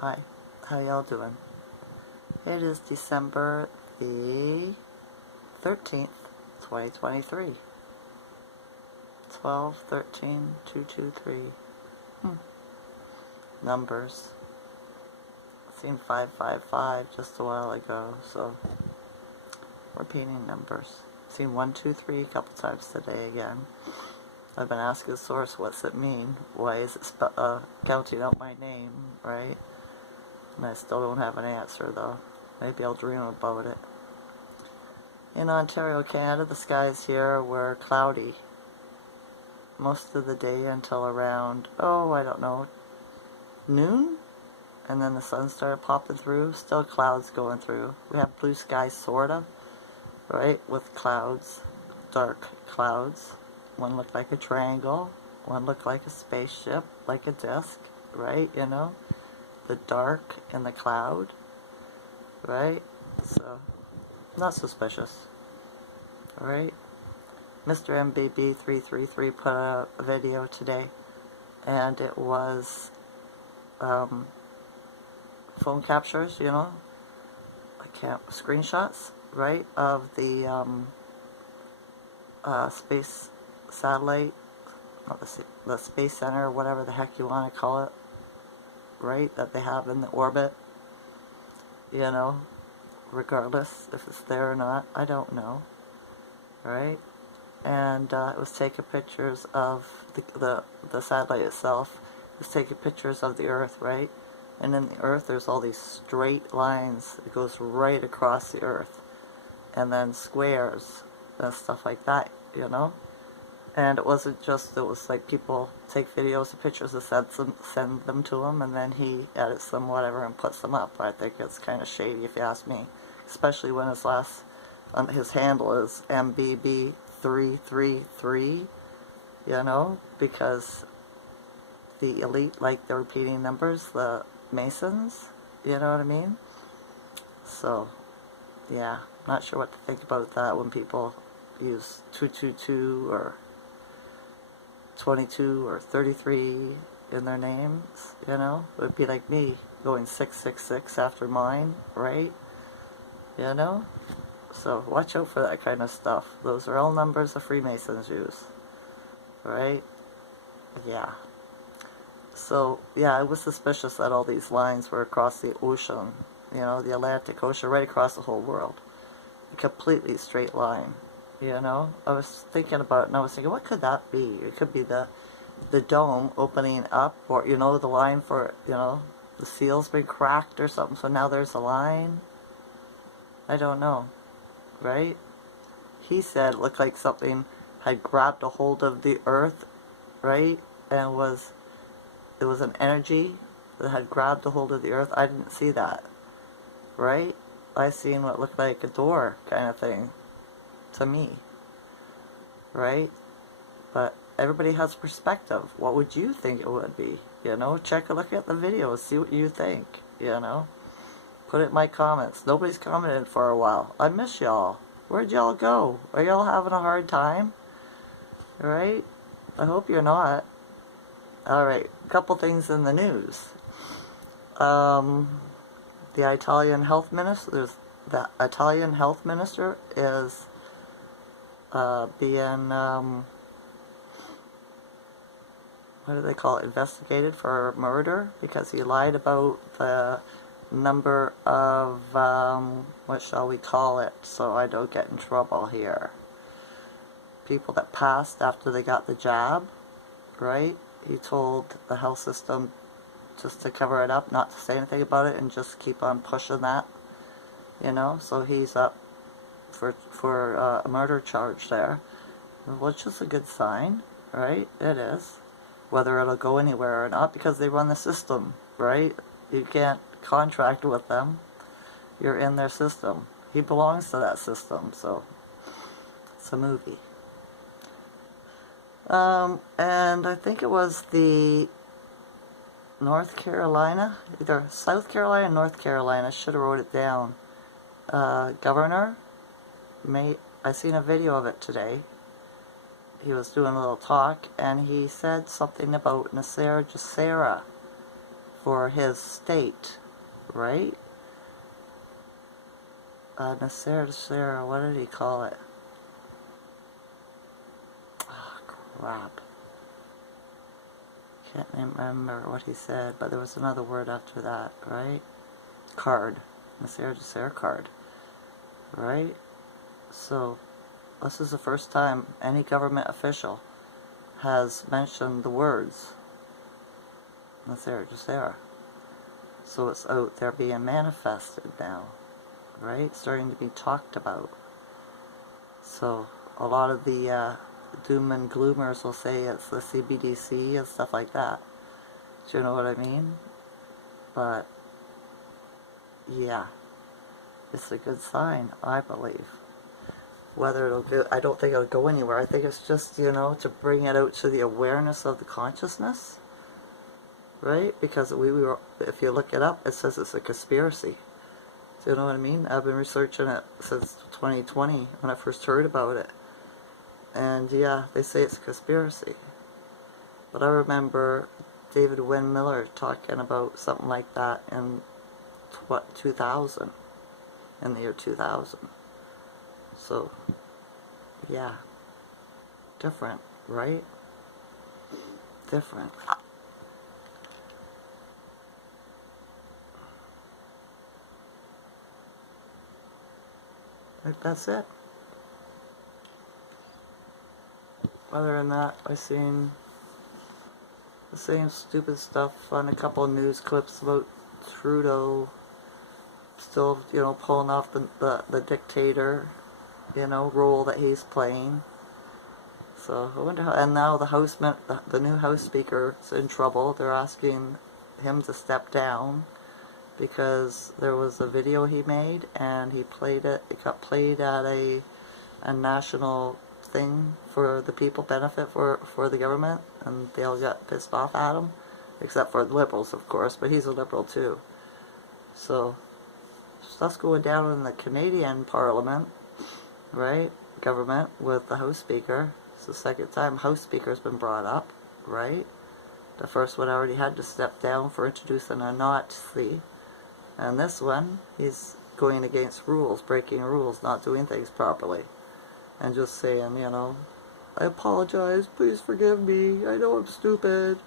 Hi, how y'all doing? It is December the 13th, 2023. 12, 13, 223. Numbers. Seen 555 just a while ago, so repeating numbers. Seen 123 a couple times today again. I've been asking the source, what's it mean? Why is it counting out my name, right? And I still don't have an answer though. Maybe I'll dream about it. In Ontario, Canada, the skies here were cloudy most of the day until around, I don't know, noon? And then the sun started popping through, still clouds going through. We have blue skies, sorta, right, with clouds, dark clouds. One looked like a triangle, one looked like a spaceship, like a disc, right, you know? The dark in the cloud, right? So, not suspicious, alright? Mr. MBB333 put out a video today, and it was phone captures, you know, screenshots, right, of the space satellite, not the Space Center, whatever the heck you want to call it, right, that they have in the orbit, you know, regardless if it's there or not, I don't know, right? And it was taking pictures of the satellite itself. It was taking pictures of the Earth, right? And in the Earth there's all these straight lines that goes right across the Earth, and then squares and stuff like that, you know? And it wasn't just, it was like people take videos of pictures and send them to him, and then he edits them, whatever, and puts them up. I think it's kind of shady if you ask me, especially when his handle is MBB333, you know, because the elite like the repeating numbers, the Masons, you know what I mean? So, yeah, not sure what to think about that when people use 222 or 22 or 33 in their names, you know? It would be like me going 666 after mine, right? You know? So watch out for that kind of stuff. Those are all numbers the Freemasons use, right? Yeah. So, yeah, I was suspicious that all these lines were across the ocean, you know, the Atlantic Ocean, right across the whole world. A completely straight line, you know? I was thinking about it, and I was thinking, what could that be? It could be the dome opening up, or, you know, the line for, you know, the seal's been cracked or something, so now there's a line. I don't know, right? He said it looked like something had grabbed a hold of the Earth, right? And it was an energy that had grabbed a hold of the Earth. I didn't see that, right? I seen what looked like a door kind of thing to me, right? But everybody has perspective. What would you think it would be? You know, check a look at the videos, see what you think, you know? Put it in my comments. Nobody's commented for a while. I miss y'all. Where'd y'all go? Are y'all having a hard time? Right? I hope you're not. Alright, a couple things in the news. The Italian health minister is being what do they call it, investigated for murder because he lied about the number of what shall we call it, so I don't get in trouble here. People that passed after they got the jab, right? He told the health system just to cover it up, not to say anything about it, and just keep on pushing that, you know? So he's up for a murder charge there, which is a good sign, right? It is. Whether it'll go anywhere or not, because they run the system, right? You can't contract with them. You're in their system. He belongs to that system, so it's a movie. And I think it was the North Carolina, either South Carolina or North Carolina, should have wrote it down. Governor, I seen a video of it today. He was doing a little talk, and he said something about Nasser Jissara for his state, right? Nasser, what did he call it? Oh, crap. Can't remember what he said, but there was another word after that, right? Card. Nasser card. Right? So, this is the first time any government official has mentioned the words Nasser. So it's out there being manifested now, right? Starting to be talked about. So a lot of the doom and gloomers will say it's the CBDC and stuff like that. Do you know what I mean? But yeah, it's a good sign, I believe. Whether it'll go, I don't think it'll go anywhere. I think it's just, you know, to bring it out to the awareness of the consciousness, right? Because we were, if you look it up, it says it's a conspiracy. Do you know what I mean? I've been researching it since 2020 when I first heard about it. And yeah, they say it's a conspiracy. But I remember David Wynn Miller talking about something like that in 2000, in the year 2000. So, yeah, different, right? Different. Like, that's it. Other than that, I've seen the same stupid stuff on a couple of news clips about Trudeau still, you know, pulling off the dictator, you know, role that he's playing. So I wonder how. And now the new House Speaker is in trouble. They're asking him to step down because there was a video he made and he played it. It got played at a national thing for the people benefit for the government, and they all got pissed off at him, except for the Liberals, of course. But he's a Liberal too. So stuff's going down in the Canadian Parliament, right? Government with the House Speaker. It's the second time House Speaker's been brought up, right? The first one already had to step down for introducing a Nazi, and this one, he's going against rules, breaking rules, not doing things properly, and just saying, you know, I apologize, please forgive me, I know I'm stupid,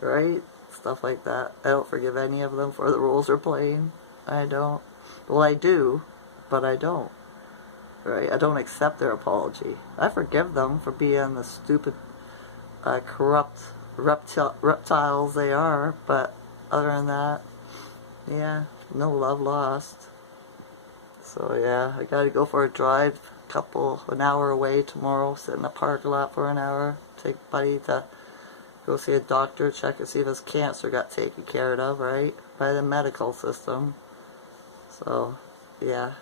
right? Stuff like that. I don't forgive any of them for the roles they're playing. I don't. Well, I do, but I don't. Right? I don't accept their apology. I forgive them for being the stupid, corrupt reptiles they are, but other than that, yeah, no love lost. So yeah, I gotta go for a drive, an hour away tomorrow, sit in the parking lot for an hour, take Buddy to go see a doctor, check and see if his cancer got taken care of, right? By the medical system. So, yeah.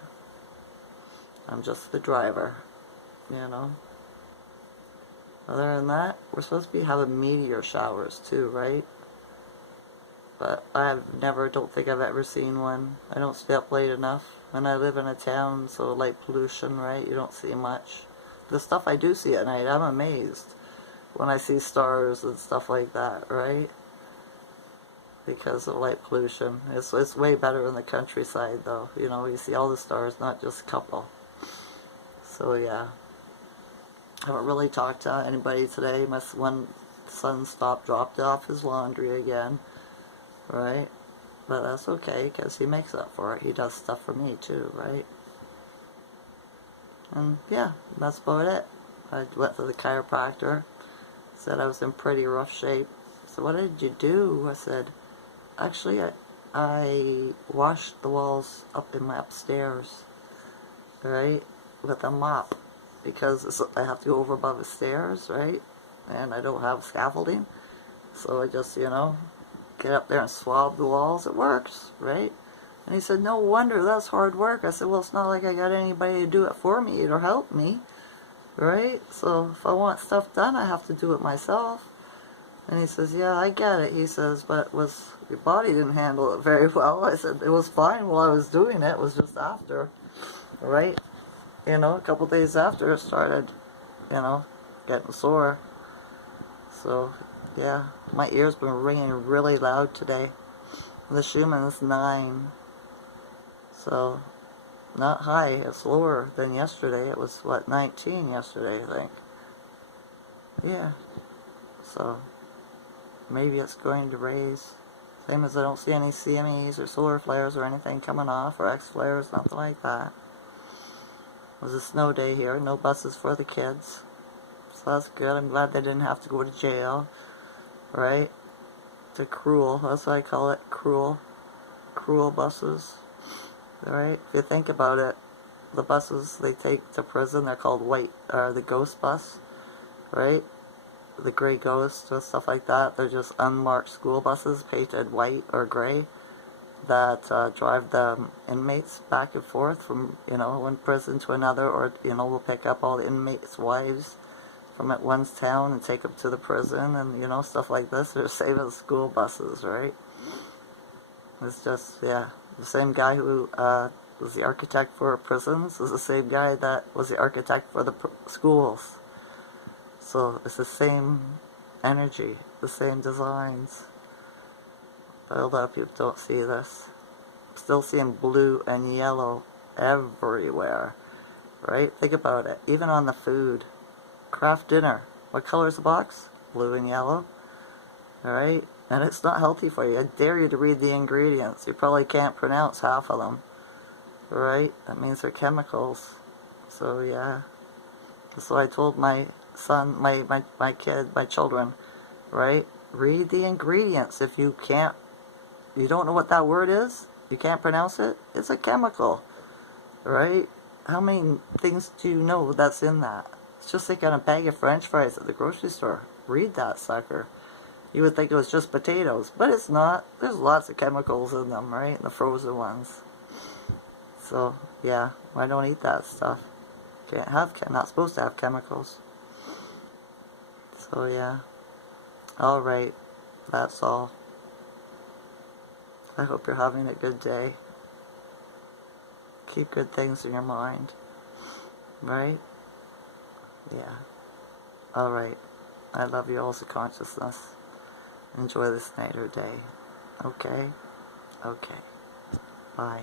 I'm just the driver, you know. Other than that, we're supposed to be having meteor showers too, right? But don't think I've ever seen one. I don't stay up late enough. And I live in a town, so light pollution, right? You don't see much. The stuff I do see at night, I'm amazed when I see stars and stuff like that, right? Because of light pollution. It's way better in the countryside, though. You know, you see all the stars, not just a couple. So, yeah. I haven't really talked to anybody today. My one son dropped off his laundry again, right? But that's okay, because he makes up for it. He does stuff for me, too, right? And, yeah, that's about it. I went to the chiropractor. Said I was in pretty rough shape. So what did you do? I said, actually, I washed the walls up in my upstairs, right, with a mop, because I have to go over above the stairs, right, and I don't have scaffolding, so I just, you know, get up there and swab the walls. It works, right? And he said, no wonder, that's hard work. I said, well, it's not like I got anybody to do it for me or help me, right? So if I want stuff done, I have to do it myself. And he says, yeah, I get it. He says, but your body didn't handle it very well. I said, it was fine while I was doing it. It was just after, right? You know, a couple days after it started, you know, getting sore. So, Yeah, my ears been ringing really loud today. The Schumann's 9. So, not high. It's lower than yesterday. It was, what, 19 yesterday, I think. Yeah. So, maybe it's going to raise. Same as I don't see any CMEs or solar flares or anything coming off, or X flares, nothing like that. It was a snow day here. No buses for the kids. So that's good. I'm glad they didn't have to go to jail. Right? They're cruel. That's what I call it. Cruel. Cruel buses. Right? If you think about it, the buses they take to prison, they're called the ghost bus. Right? The gray ghost or stuff like that. They're just unmarked school buses painted white or gray that drive the inmates back and forth from, one prison to another, or, will pick up all the inmates' wives from at one's town and take them to the prison, and, stuff like this. They're saving school buses, right? It's just, yeah. The same guy who was the architect for prisons is the same guy that was the architect for the schools. So it's the same energy, the same designs. But a lot of people don't see this. I'm still seeing blue and yellow everywhere, right? Think about it. Even on the food. Kraft dinner. What color is the box? Blue and yellow. Alright? And it's not healthy for you. I dare you to read the ingredients. You probably can't pronounce half of them. Right? That means they're chemicals. So yeah. So I told my son, my kid, my children, right? Read the ingredients. If you don't know what that word is, you can't pronounce it, it's a chemical. Right? How many things do you know that's in that? It's just like on a bag of French fries at the grocery store. Read that sucker. You would think it was just potatoes, but it's not. There's lots of chemicals in them, right? The frozen ones. So, yeah, I don't eat that stuff. Not supposed to have chemicals. So, yeah. Alright, that's all. I hope you're having a good day. Keep good things in your mind. Right? Yeah. Alright. I love you all as a consciousness. Enjoy this night or day. Okay? Okay. Bye.